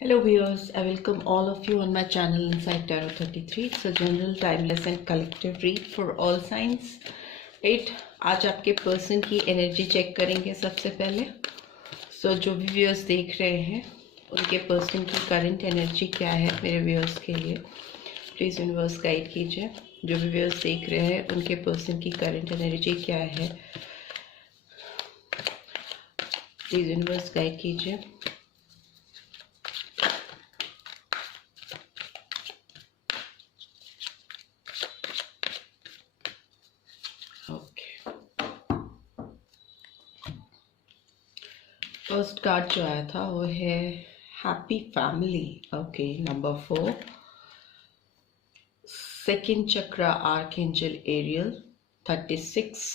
Hello viewers, I welcome all of you on my channel Inside Tarot 33. It's a general, timeless and collective read for all signs. Right? आज आपके person की energy check करेंगे सबसे पहले. जो भी viewers देख रहे हैं उनके पर्सन की करंट एनर्जी क्या है मेरे व्यूअर्स के लिए प्लीज़ यूनिवर्स गाइड कीजिए. जो भी व्यूअर्स देख रहे हैं उनके पर्सन की करंट एनर्जी क्या है प्लीज़ यूनिवर्स गाइड कीजिए. फर्स्ट कार्ड जो आया था वो है happy family. Okay, number 4 second chakra archangel Ariel 36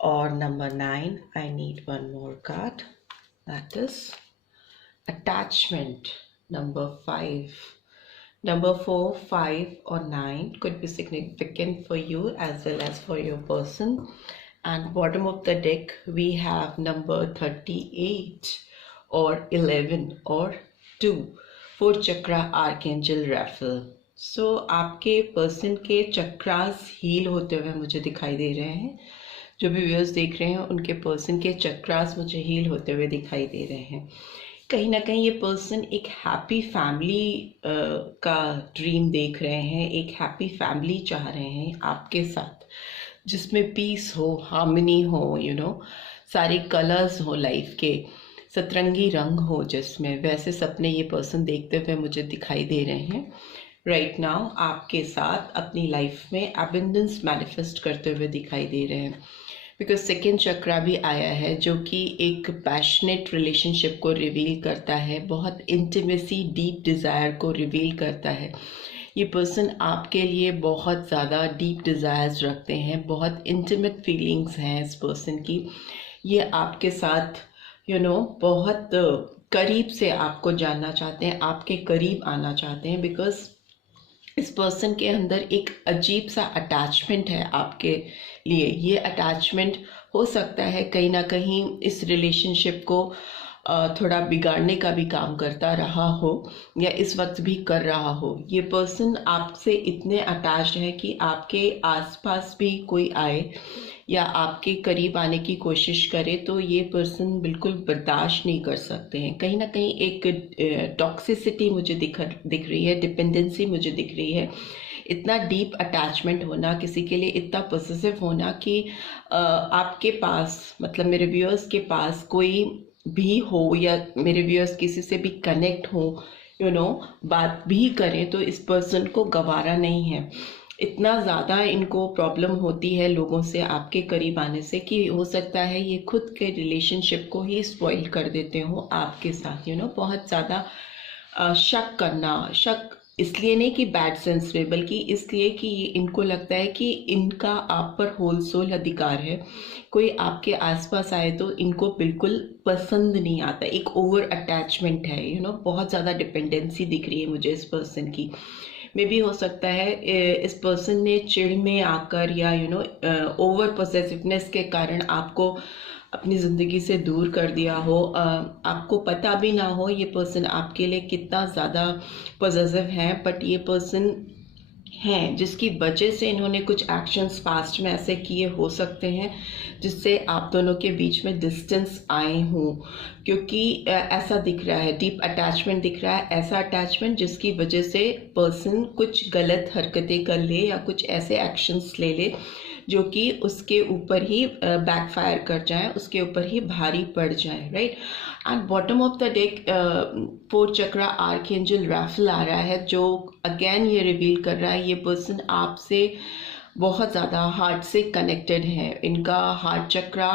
और number 9 I need one more card that is attachment number 5. Number 4, 5 or 9 could be significant for you as well as for your person. And bottom of the deck we have number 38 or 11 or 2. 4 chakra archangel Raphael. So आपके person के chakras heal होते हुए मुझे दिखाई दे रहे हैं. जो भी व्यूअर्स देख रहे हैं उनके पर्सन के चक्रास मुझे हील होते हुए दिखाई दे रहे हैं. कहीं ना कहीं ये पर्सन एक हैप्पी फैमिली का ड्रीम देख रहे हैं. एक हैप्पी फैमिली चाह रहे हैं आपके साथ जिसमें पीस हो, हार्मनी हो, सारे कलर्स हो, लाइफ के सतरंगी रंग हो जिसमें. वैसे सपने ये पर्सन देखते हुए मुझे दिखाई दे रहे हैं राइट नाउ. आपके साथ अपनी लाइफ में एबंडेंस मैनिफेस्ट करते हुए दिखाई दे रहे हैं बिकॉज सेकेंड चक्रा भी आया है जो कि एक पैशनेट रिलेशनशिप को रिवील करता है. बहुत इंटीमेसी, डीप डिज़ायर को रिवील करता है. ये पर्सन आपके लिए बहुत ज़्यादा डीप डिज़ायर्स रखते हैं. बहुत इंटीमेट फीलिंग्स हैं इस पर्सन की. ये आपके साथ बहुत करीब से आपको जानना चाहते हैं, आपके करीब आना चाहते हैं बिकॉज इस पर्सन के अंदर एक अजीब सा अटैचमेंट है आपके लिए. ये अटैचमेंट हो सकता है कहीं ना कहीं इस रिलेशनशिप को थोड़ा बिगाड़ने का भी काम करता रहा हो या इस वक्त भी कर रहा हो. ये पर्सन आपसे इतने अटैच्ड है कि आपके आसपास भी कोई आए या आपके करीब आने की कोशिश करे तो ये पर्सन बिल्कुल बर्दाश्त नहीं कर सकते हैं. कहीं ना कहीं एक टॉक्सिसिटी मुझे दिख रही है, डिपेंडेंसी मुझे दिख रही है. इतना डीप अटैचमेंट होना, किसी के लिए इतना पॉसेसिव होना कि आपके पास मतलब मेरे व्यूअर्स के पास कोई भी हो या मेरे व्यूअर्स किसी से भी कनेक्ट हो, बात भी करें तो इस पर्सन को गवारा नहीं है. इतना ज़्यादा इनको प्रॉब्लम होती है लोगों से आपके करीब आने से कि हो सकता है ये खुद के रिलेशनशिप को ही स्पॉइल कर देते हो आपके साथ. बहुत ज़्यादा शक करना, शक इसलिए नहीं कि बैड सेंस में बल्कि इसलिए कि इनको लगता है कि इनका आप पर होल सोल अधिकार है. कोई आपके आसपास आए तो इनको बिल्कुल पसंद नहीं आता. एक ओवर अटैचमेंट है, बहुत ज़्यादा डिपेंडेंसी दिख रही है मुझे इस पर्सन की. मे भी हो सकता है इस पर्सन ने चिढ़ में आकर या ओवर पॉसेसिवनेस के कारण आपको अपनी ज़िंदगी से दूर कर दिया हो. आपको पता भी ना हो ये पर्सन आपके लिए कितना ज़्यादा पॉसेसिव है. बट ये पर्सन हैं जिसकी वजह से इन्होंने कुछ एक्शंस पास्ट में ऐसे किए हो सकते हैं जिससे आप दोनों के बीच में डिस्टेंस आए हों. क्योंकि ऐसा दिख रहा है, डीप अटैचमेंट दिख रहा है. ऐसा अटैचमेंट जिसकी वजह से पर्सन कुछ गलत हरकतें कर ले या कुछ ऐसे एक्शंस ले ले जो कि उसके ऊपर ही बैकफायर कर जाए, उसके ऊपर ही भारी पड़ जाए right. And bottom of the deck 4 chakra archangel Raphael आ रहा है जो अगेन ये रिवील कर रहा है ये पर्सन आपसे बहुत ज़्यादा हार्ट से कनेक्टेड है. इनका हार्ट चक्रा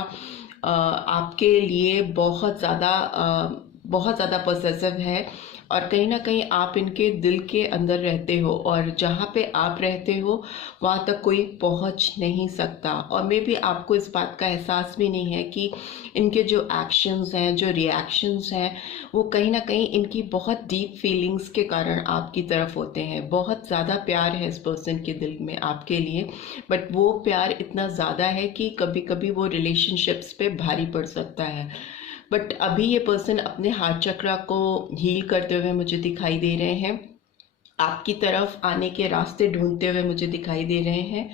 आपके लिए बहुत ज़्यादा पॉसेसिव है और कहीं ना कहीं आप इनके दिल के अंदर रहते हो और जहाँ पे आप रहते हो वहाँ तक कोई पहुँच नहीं सकता. और मे भी आपको इस बात का एहसास भी नहीं है कि इनके जो एक्शंस हैं, जो रिएक्शंस हैं, वो कहीं ना कहीं इनकी बहुत डीप फीलिंग्स के कारण आपकी तरफ होते हैं. बहुत ज़्यादा प्यार है इस पर्सन के दिल में आपके लिए, बट वो प्यार इतना ज़्यादा है कि कभी कभी वो रिलेशनशिप्स पे भारी पड़ सकता है. बट अभी ये पर्सन अपने हार्ट चक्रा को हील करते हुए मुझे दिखाई दे रहे हैं, आपकी तरफ आने के रास्ते ढूंढते हुए मुझे दिखाई दे रहे हैं।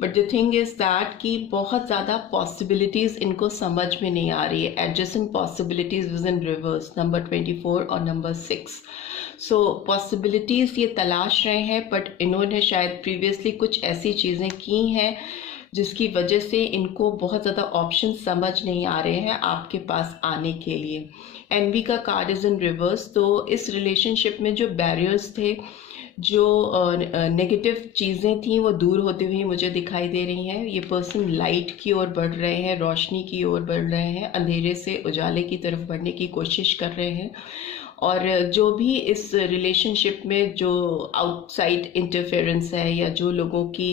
But the thing is that कि बहुत ज़्यादा पॉसिबिलिटीज़ इनको समझ में नहीं आ रही है। Adjacent possibilities is in reverse, number 24 और नंबर 6। सो पॉसिबिलिटीज़ ये तलाश रहे हैं, बट इन्होंने शायद प्रीवियसली कुछ ऐसी चीज़ें की हैं जिसकी वजह से इनको बहुत ज़्यादा ऑप्शन समझ नहीं आ रहे हैं आपके पास आने के लिए। एनवी का कार्ड इज इन रिवर्स। तो इस रिलेशनशिप में जो बैरियर्स थे, जो नेगेटिव चीज़ें थी, वो दूर होती हुई मुझे दिखाई दे रही हैं। ये पर्सन लाइट की ओर बढ़ रहे हैं, रोशनी की ओर बढ़ रहे हैं, अंधेरे से उजाले की तरफ बढ़ने की कोशिश कर रहे हैं। और जो भी इस रिलेशनशिप में जो आउटसाइड इंटरफेरेंस है या जो लोगों की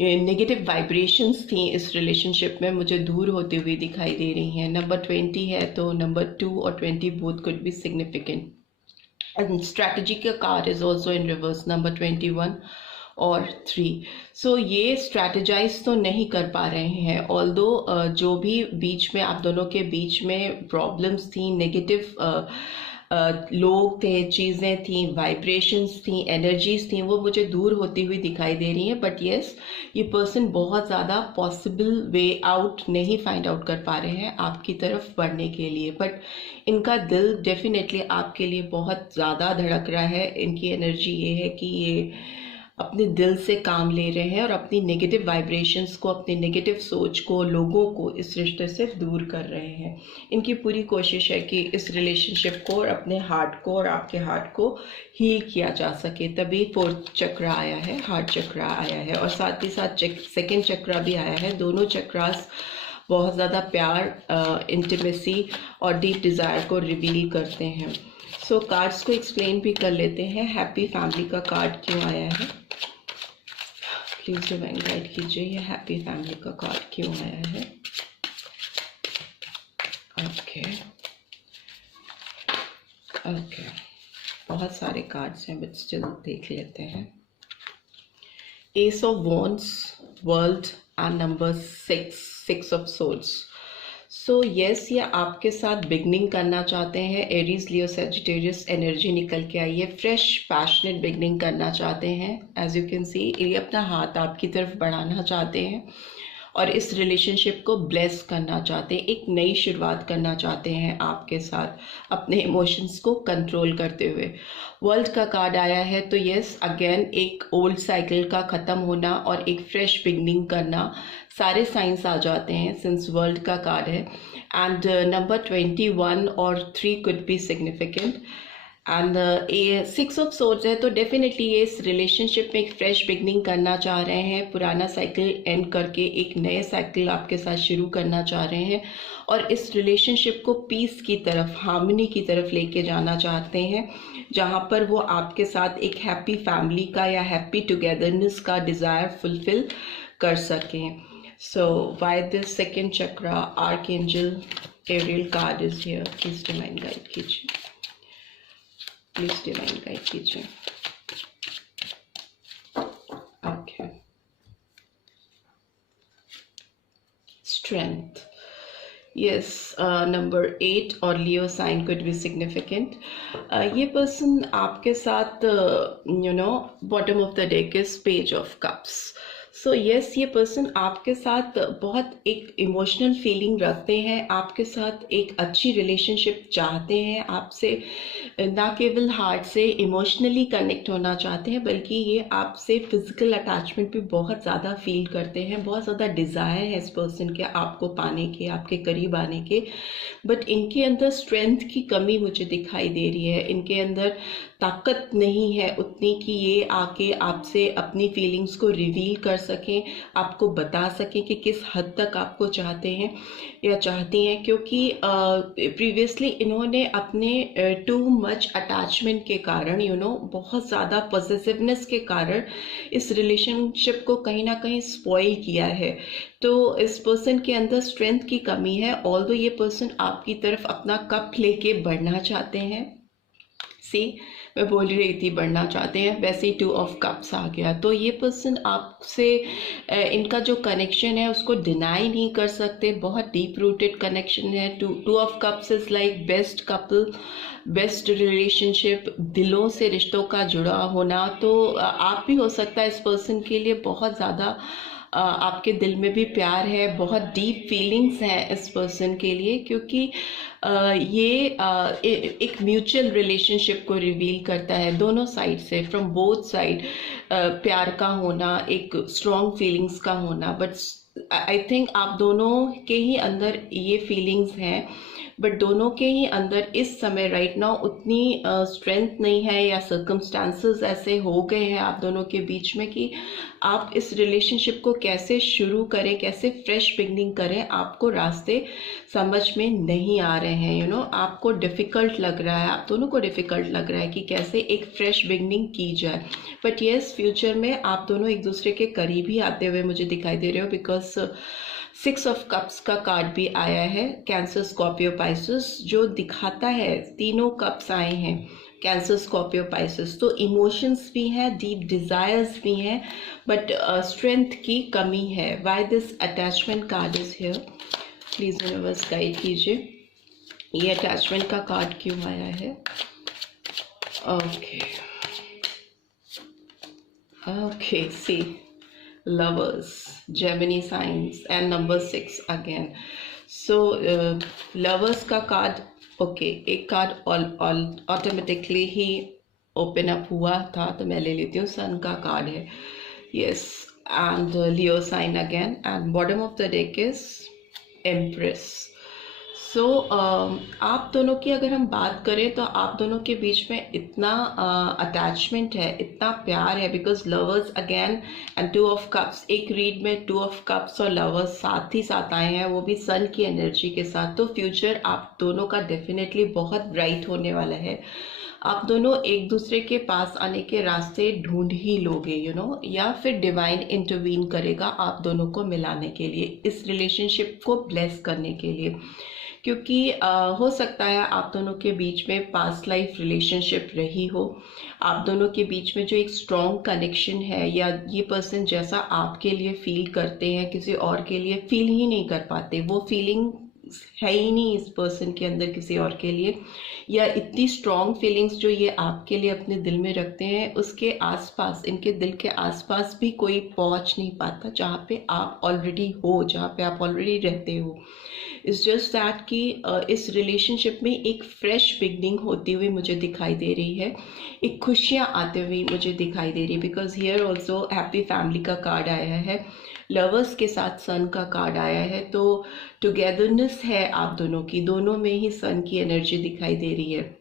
नेगेटिव वाइब्रेशंस थी इस रिलेशनशिप में, मुझे दूर होती हुई दिखाई दे रही हैं। नंबर 20 है, तो नंबर 2 और 20 both could be significant. And strategy का card is also in reverse, number 21 और 3। सो ये स्ट्रैटेजाइज तो नहीं कर पा रहे हैं, ऑल्दो जो भी बीच में आप दोनों के बीच में प्रॉब्लम्स थी, नेगेटिव लोग थे, चीज़ें थी, वाइब्रेशंस थी, एनर्जीज थी, वो मुझे दूर होती हुई दिखाई दे रही हैं। बट येस, ये पर्सन बहुत ज़्यादा पॉसिबल वे आउट नहीं फाइंड आउट कर पा रहे हैं आपकी तरफ बढ़ने के लिए। बट इनका दिल डेफिनेटली आपके लिए बहुत ज़्यादा धड़क रहा है। इनकी एनर्जी ये है कि ये अपने दिल से काम ले रहे हैं और अपनी नेगेटिव वाइब्रेशंस को, अपनी नेगेटिव सोच को, लोगों को इस रिश्ते से दूर कर रहे हैं। इनकी पूरी कोशिश है कि इस रिलेशनशिप को और अपने हार्ट को और आपके हार्ट को हील किया जा सके। तभी 4th चक्र आया है, हार्ट चक्र आया है, और साथ ही साथ 2nd चक्र भी आया है। दोनों चक्रास बहुत ज़्यादा प्यार, इंटीमेसी और डीप डिज़ायर को रिवील करते हैं। सो कार्ड्स को एक्सप्लेन भी कर लेते हैं। हैप्पी फैमिली का कार्ड क्यों आया है, प्लीज डिवाइन गाइड कीजिए। ये हैप्पी फैमिली का कार्ड क्यों आया है? ओके ओके, बहुत सारे कार्ड्स हैं बट स्टिल देख लेते हैं। Ace of wands, world and number 6 of souls. So yes, ये आपके साथ बिगनिंग करना चाहते हैं। एरीज, लियो, सैजिटेरियस एनर्जी निकल के आई है। फ्रेश पैशनेट बिगनिंग करना चाहते हैं। एज यू कैन सी, ये अपना हाथ आपकी तरफ बढ़ाना चाहते हैं और इस रिलेशनशिप को ब्लेस करना चाहते हैं। एक नई शुरुआत करना चाहते हैं आपके साथ, अपने इमोशंस को कंट्रोल करते हुए। वर्ल्ड का कार्ड आया है, तो यस, अगेन एक ओल्ड साइकिल का ख़त्म होना और एक फ्रेश बिगनिंग करना, सारे साइंस आ जाते हैं सिंस वर्ल्ड का कार्ड है। एंड नंबर 21 और 3 कुड बी सिग्निफिकेंट। एंड ये 6 ऑफ सोर्ड्स है, तो डेफिनेटली ये इस रिलेशनशिप में एक फ्रेश बिगनिंग करना चाह रहे हैं। पुराना साइकिल एंड करके एक नए साइकिल आपके साथ शुरू करना चाह रहे हैं और इस रिलेशनशिप को पीस की तरफ, हार्मनी की तरफ लेके जाना चाहते हैं, जहाँ पर वो आपके साथ एक हैप्पी फैमिली का या हैप्पी टुगेदरनेस का डिज़ायर फुलफिल कर सकें। So why this 2nd chakra, archangel Ariel card is here. Please divine guide कीजिए, प्लीज डिवाइन गाइड कीजिए। ओके, स्ट्रेंथ, यस, नंबर 8 और Leo sign could be significant. ये पर्सन आपके साथ, bottom of the deck is page of cups. So yes, ये person आपके साथ बहुत एक इमोशनल फीलिंग रखते हैं, आपके साथ एक अच्छी रिलेशनशिप चाहते हैं, आपसे ना केवल हार्ट से इमोशनली कनेक्ट होना चाहते हैं, बल्कि ये आपसे फिजिकल अटैचमेंट भी बहुत ज़्यादा फील करते हैं। बहुत ज़्यादा डिज़ायर है इस पर्सन के आपको पाने के, आपके करीब आने के। बट इनके अंदर स्ट्रेंथ की कमी मुझे दिखाई दे रही है। इनके अंदर ताकत नहीं है उतनी कि ये आके आपसे अपनी फीलिंग्स को रिवील कर सकें, आपको बता सकें कि किस हद तक आपको चाहते हैं या चाहती हैं, क्योंकि प्रीवियसली इन्होंने अपने टू मच अटैचमेंट के कारण, बहुत ज़्यादा पॉसेसिवनेस के कारण इस रिलेशनशिप को कहीं ना कहीं स्पॉइल किया है। तो इस पर्सन के अंदर स्ट्रेंथ की कमी है। ऑल्दो ये पर्सन आपकी तरफ अपना कप लेके बढ़ना चाहते हैं। सी, मैं बोल ही रही थी बढ़ना चाहते हैं, वैसे ही 2 ऑफ कप्स आ गया। तो ये पर्सन आपसे इनका जो कनेक्शन है उसको डिनाई नहीं कर सकते, बहुत डीप रूटेड कनेक्शन है। 2 of cups is like best couple, best relationship, दिलों से रिश्तों का जुड़ा होना। तो आप भी हो सकता है इस पर्सन के लिए बहुत ज़्यादा आपके दिल में भी प्यार है, बहुत डीप फीलिंग्स हैं इस पर्सन के लिए, क्योंकि ये एक म्यूचुअल रिलेशनशिप को रिवील करता है दोनों साइड से, फ्रॉम बोथ साइड प्यार का होना, एक स्ट्रॉन्ग फीलिंग्स का होना। बट आई थिंक आप दोनों के ही अंदर ये फीलिंग्स हैं, बट दोनों के ही अंदर इस समय राइट नाउ उतनी स्ट्रेंथ नहीं है, या सर्कमस्टांसेस ऐसे हो गए हैं आप दोनों के बीच में कि आप इस रिलेशनशिप को कैसे शुरू करें, कैसे फ्रेश बिगनिंग करें, आपको रास्ते समझ में नहीं आ रहे हैं। यू नो, आपको डिफ़िकल्ट लग रहा है, आप दोनों को डिफ़िकल्ट लग रहा है कि कैसे एक फ्रेश बिगनिंग की जाए। बट येस, फ्यूचर में आप दोनों एक दूसरे के करीब ही आते हुए मुझे दिखाई दे रहे हो, बिकॉज 6 ऑफ कप्स का कार्ड भी आया है, कैंसर, स्कॉर्पियो, पाइसेस, जो दिखाता है तीनों कप्स आए हैं, कैंसर, स्कॉर्पियो, पाइसेस। तो इमोशंस भी हैं, डीप डिज़ायर्स भी हैं, बट स्ट्रेंथ की कमी है। Why this attachment card is here, please universe guide कीजिए, ये अटैचमेंट का कार्ड क्यों आया है। Okay okay, C lovers, Gemini signs and number 6 again. So lovers का कार्ड, ओके, एक कार्ड ऑटोमेटिकली ही ओपन अप हुआ था, तो मैं ले लेती हूँ, सन का कार्ड है, yes, and Leo sign again, and bottom of the deck is empress. So आप दोनों की अगर हम बात करें तो आप दोनों के बीच में इतना अटैचमेंट है, इतना प्यार है, because lovers again and 2 of cups, एक रीड में 2 ऑफ कप्स और लवर्स साथ ही साथ आए हैं, वो भी सन की एनर्जी के साथ। तो फ्यूचर आप दोनों का डेफिनेटली बहुत ब्राइट होने वाला है। आप दोनों एक दूसरे के पास आने के रास्ते ढूंढ ही लोगे, यू नो, या फिर डिवाइन इंटरवीन करेगा आप दोनों को मिलाने के लिए, इस रिलेशनशिप को ब्लेस करने के लिए। क्योंकि हो सकता है आप दोनों के बीच में पास्ट लाइफ रिलेशनशिप रही हो, आप दोनों के बीच में जो एक स्ट्रॉन्ग कनेक्शन है, या ये पर्सन जैसा आपके लिए फील करते हैं किसी और के लिए फील ही नहीं कर पाते, वो फीलिंग है ही नहीं इस पर्सन के अंदर किसी और के लिए, या इतनी स्ट्रॉन्ग फीलिंग्स जो ये आपके लिए अपने दिल में रखते हैं, उसके आसपास, इनके दिल के आसपास भी कोई पहुंच नहीं पाता जहाँ पे आप ऑलरेडी हो, जहाँ पे आप ऑलरेडी रहते हो। इट्स जस्ट दैट कि इस रिलेशनशिप में एक फ्रेश बिगनिंग होती हुई मुझे दिखाई दे रही है, एक खुशियाँ आते हुए मुझे दिखाई दे रही है, because here also happy family का कार्ड आया है, लवर्स के साथ सन का कार्ड आया है, तो टुगेदरनेस है आप दोनों की, दोनों में ही सन की एनर्जी दिखाई दे रही है।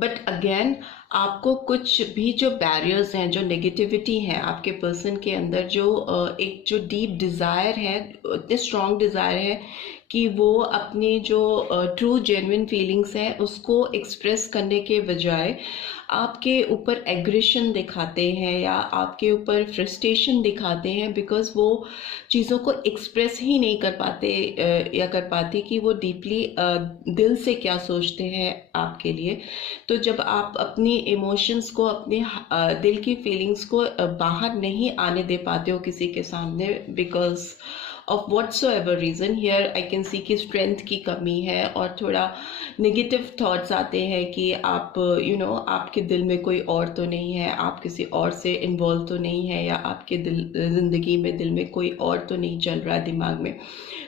बट अगेन आपको कुछ भी जो बैरियर्स हैं, जो नेगेटिविटी है आपके पर्सन के अंदर, जो एक जो डीप डिज़ायर है, इतने स्ट्रॉन्ग डिज़ायर है कि वो अपनी जो ट्रू जेन्युइन फीलिंग्स हैं उसको एक्सप्रेस करने के बजाय आपके ऊपर एग्रेशन दिखाते हैं, या आपके ऊपर फ्रस्ट्रेशन दिखाते हैं, बिकॉज वो चीज़ों को एक्सप्रेस ही नहीं कर पाते या कर पाती कि वो डीपली दिल से क्या सोचते हैं आपके लिए। तो जब आप अपनी इमोशंस को, अपने दिल की फीलिंग्स को बाहर नहीं आने दे पाते हो किसी के सामने, because of whatsoever reason, here I can see कि स्ट्रेंथ की कमी है, और थोड़ा नेगेटिव थॉट्स आते हैं कि आप यू नो आपके दिल में कोई और तो नहीं है, आप किसी और से इन्वॉल्व तो नहीं है, या आपके ज़िंदगी में दिल में कोई और तो नहीं चल रहा है दिमाग में।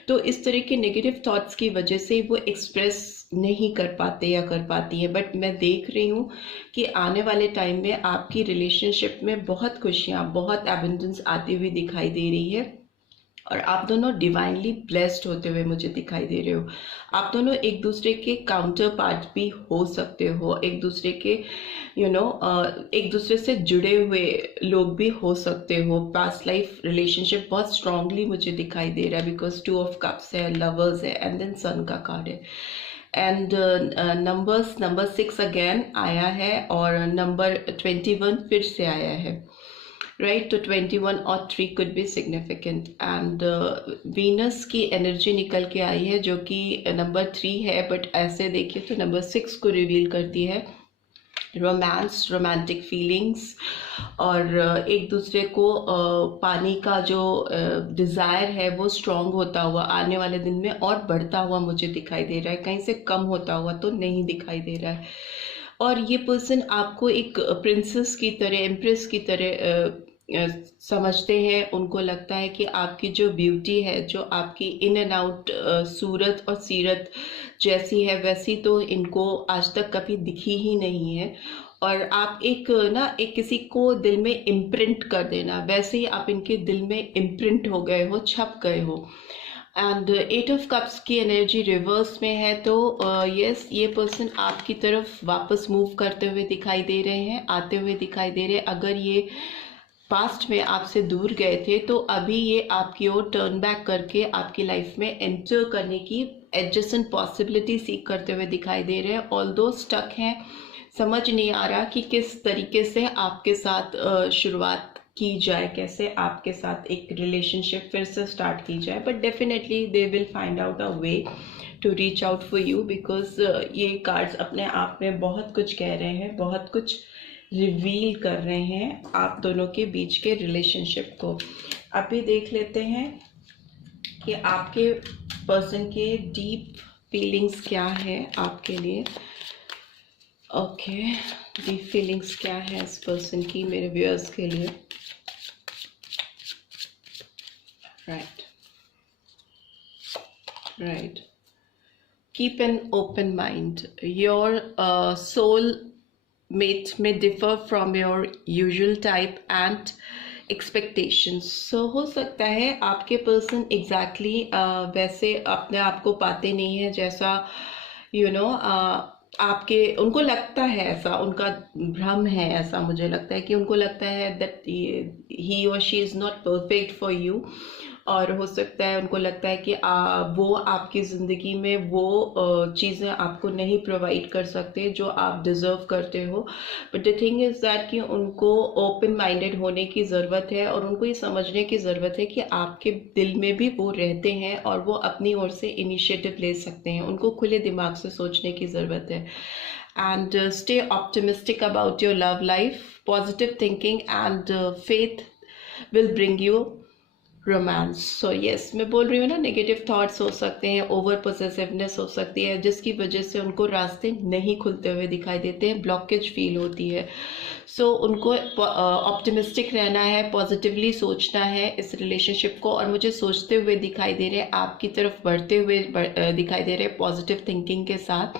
तो इस तरह के नेगेटिव थॉट्स की वजह से वो एक्सप्रेस नहीं कर पाते या कर पाती है। बट मैं देख रही हूँ कि आने वाले टाइम में आपकी रिलेशनशिप में बहुत खुशियाँ, बहुत एबंडेंस आती हुई दिखाई दे रही है, और आप दोनों डिवाइनली ब्लेस्ड होते हुए मुझे दिखाई दे रहे हो। आप दोनों एक दूसरे के काउंटर पार्ट भी हो सकते हो, एक दूसरे के एक दूसरे से जुड़े हुए लोग भी हो सकते हो। पास्ट लाइफ रिलेशनशिप बहुत स्ट्रांगली मुझे दिखाई दे रहा है, बिकॉज 2 ऑफ कप्स है, लवर्स है, एंड देन सन का कार्ड है, एंड नंबर 6 अगेन आया है, और नंबर 21 फिर से आया है, राइट। तो 21 और 3 could be significant, and Venus की एनर्जी निकल के आई है जो कि नंबर 3 है, बट ऐसे देखिए तो नंबर 6 को रिवील करती है। रोमांस, रोमांटिक फीलिंग्स, और एक दूसरे को पाने का जो डिज़ायर है वो स्ट्रॉन्ग होता हुआ आने वाले दिन में और बढ़ता हुआ मुझे दिखाई दे रहा है, कहीं से कम होता हुआ तो नहीं दिखाई दे रहा है। और ये पर्सन आपको एक प्रिंसेस की तरह, एम्प्रेस की तरह समझते हैं। उनको लगता है कि आपकी जो ब्यूटी है, जो आपकी इन एंड आउट सूरत और सीरत जैसी है, वैसी तो इनको आज तक कभी दिखी ही नहीं है। और आप एक किसी को दिल में इम्प्रिंट कर देना, वैसे ही आप इनके दिल में इम्प्रिंट हो गए हो, छप गए हो। एंड 8 ऑफ कप्स की एनर्जी रिवर्स में है, तो यस, ये पर्सन आपकी तरफ वापस मूव करते हुए दिखाई दे रहे हैं, आते हुए दिखाई दे रहे हैं। अगर ये पास्ट में आपसे दूर गए थे तो अभी ये आपकी ओर टर्न बैक करके आपकी लाइफ में एंटर करने की एडजस्टेंट पॉसिबिलिटी सीख करते हुए दिखाई दे रहे हैं। ऑल्दो स्टक हैं, समझ नहीं आ रहा कि किस तरीके से आपके साथ शुरुआत की जाए, कैसे आपके साथ एक रिलेशनशिप फिर से स्टार्ट की जाए। But definitely they will find out a way to reach out for you, because ये कार्ड्स अपने आप में बहुत कुछ कह रहे हैं, बहुत कुछ रिवील कर रहे हैं आप दोनों के बीच के रिलेशनशिप को। अभी देख लेते हैं कि आपके पर्सन के डीप फीलिंग्स क्या है आपके लिए। ओके, डीप फीलिंग्स क्या है इस पर्सन की मेरे व्यूअर्स के लिए। Right, keep an open mind. Your soul mate may differ from your usual type and expectations. So हो सकता है आपके पर्सन एग्जैक्टली वैसे अपने आप को पाते नहीं है जैसा आपके उनको लगता है, ऐसा उनका भ्रम है। ऐसा मुझे लगता है कि उनको लगता है दैट ही और she is not perfect for you, और हो सकता है उनको लगता है कि वो आपकी ज़िंदगी में वो चीज़ें आपको नहीं प्रोवाइड कर सकते जो आप डिज़र्व करते हो। But the thing is that कि उनको ओपन माइंडेड होने की ज़रूरत है, और उनको ये समझने की ज़रूरत है कि आपके दिल में भी वो रहते हैं और वो अपनी ओर से इनिशिएटिव ले सकते हैं। उनको खुले दिमाग से सोचने की ज़रूरत है। And stay optimistic about your love life. Positive thinking and faith will bring you romance. So yes, मैं बोल रही हूँ ना, नेगेटिव थॉट्स हो सकते हैं, ओवर पोसेसिवनेस हो सकती है, जिसकी वजह से उनको रास्ते नहीं खुलते हुए दिखाई देते हैं, ब्लॉकेज फील होती है। सो उनको ऑप्टिमिस्टिक रहना है, पॉजिटिवली सोचना है इस रिलेशनशिप को, और मुझे सोचते हुए दिखाई दे रहे हैं, आपकी तरफ बढ़ते हुए दिखाई दे रहे हैं, पॉजिटिव थिंकिंग के साथ,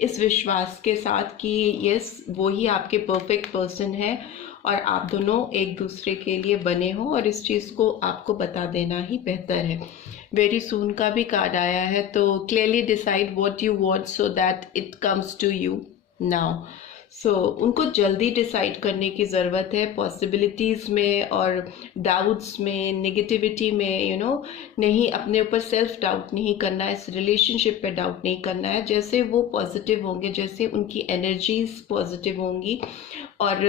इस विश्वास के साथ कि यस, वो ही आपके परफेक्ट पर्सन है और आप दोनों एक दूसरे के लिए बने हो, और इस चीज़ को आपको बता देना ही बेहतर है। वेरी सून का भी कार्ड आया है, तो clearly decide what you want so that it comes to you now. So उनको जल्दी डिसाइड करने की ज़रूरत है, पॉसिबिलिटीज़ में और डाउट्स में, नेगेटिविटी में, नहीं, अपने ऊपर सेल्फ डाउट नहीं करना है, इस रिलेशनशिप पे डाउट नहीं करना है। जैसे वो पॉजिटिव होंगे, जैसे उनकी एनर्जीज पॉजिटिव होंगी और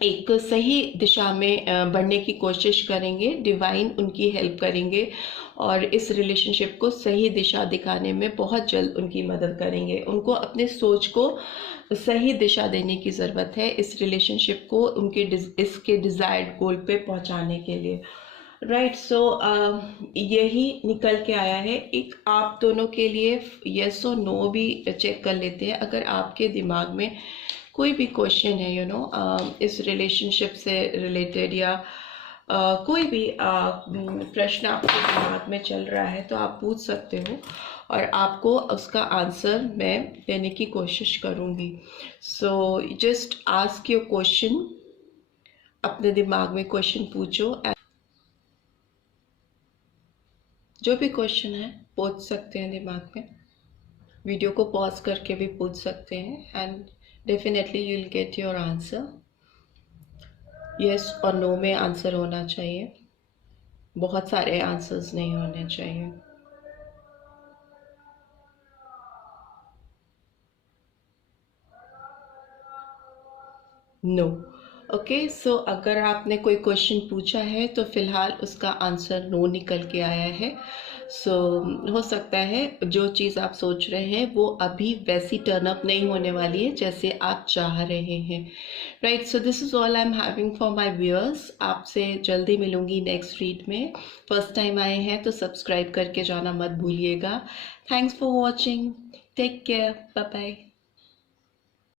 एक सही दिशा में बढ़ने की कोशिश करेंगे, डिवाइन उनकी हेल्प करेंगे और इस रिलेशनशिप को सही दिशा दिखाने में बहुत जल्द उनकी मदद करेंगे। उनको अपने सोच को सही दिशा देने की ज़रूरत है इस रिलेशनशिप को उनके इसके डिज़ायर्ड गोल पे पहुंचाने के लिए। राइट, सो यही निकल के आया है। एक आप दोनों के लिए येस और नो भी चेक कर लेते हैं। अगर आपके दिमाग में कोई भी क्वेश्चन है इस रिलेशनशिप से रिलेटेड, या कोई भी प्रश्न आपके दिमाग में चल रहा है, तो आप पूछ सकते हो और आपको उसका आंसर मैं देने की कोशिश करूँगी। So just ask your question, अपने दिमाग में क्वेश्चन पूछो। जो भी क्वेश्चन है पूछ सकते हैं दिमाग में, वीडियो को पॉज करके भी पूछ सकते हैं, and definitely you will get your answer. Yes और नो में आंसर होना चाहिए, बहुत सारे आंसर्स नहीं होने चाहिए। नो। ओके, सो अगर आपने कोई क्वेश्चन पूछा है तो फिलहाल उसका आंसर नो निकल के आया है। सो हो सकता है जो चीज़ आप सोच रहे हैं वो अभी वैसी टर्न अप नहीं होने वाली है जैसे आप चाह रहे हैं, right. So this is all I am having for my viewers. आपसे जल्दी मिलूंगी नेक्स्ट रीड में। फर्स्ट टाइम आए हैं तो सब्सक्राइब करके जाना मत भूलिएगा। Thanks for watching, take care, bye bye.